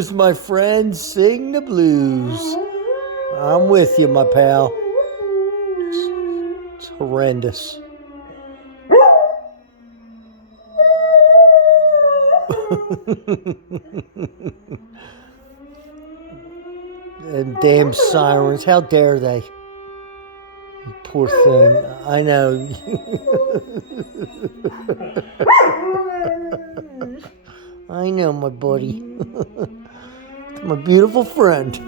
blues, my friend. Sing the blues. I'm with you, my pal. It's horrendous. And damn sirens. How dare they? You poor thing. I know. I know, my buddy. My beautiful friend.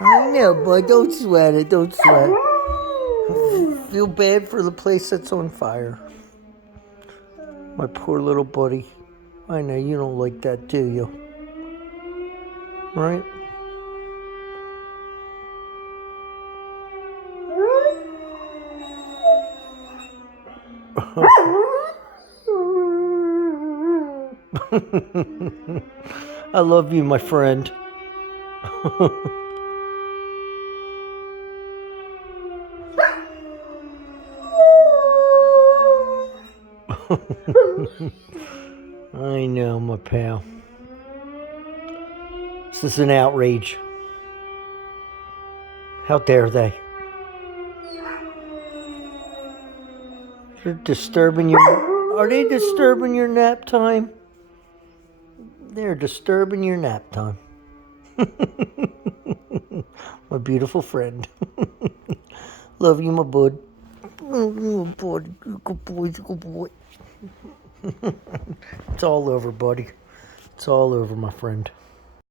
I know, bud. Don't sweat it. Don't sweat. Feel bad for the place that's on fire. My poor little buddy. I know you don't like that, do you? Right? I love you, my friend. I know, my pal. This is an outrage. How dare they? They're disturbing your... Are they disturbing your nap time? They're disturbing your nap time. My beautiful friend. Love you, my bud. Love you, my bud. Good boy, good boy. It's all over, buddy. It's all over, my friend.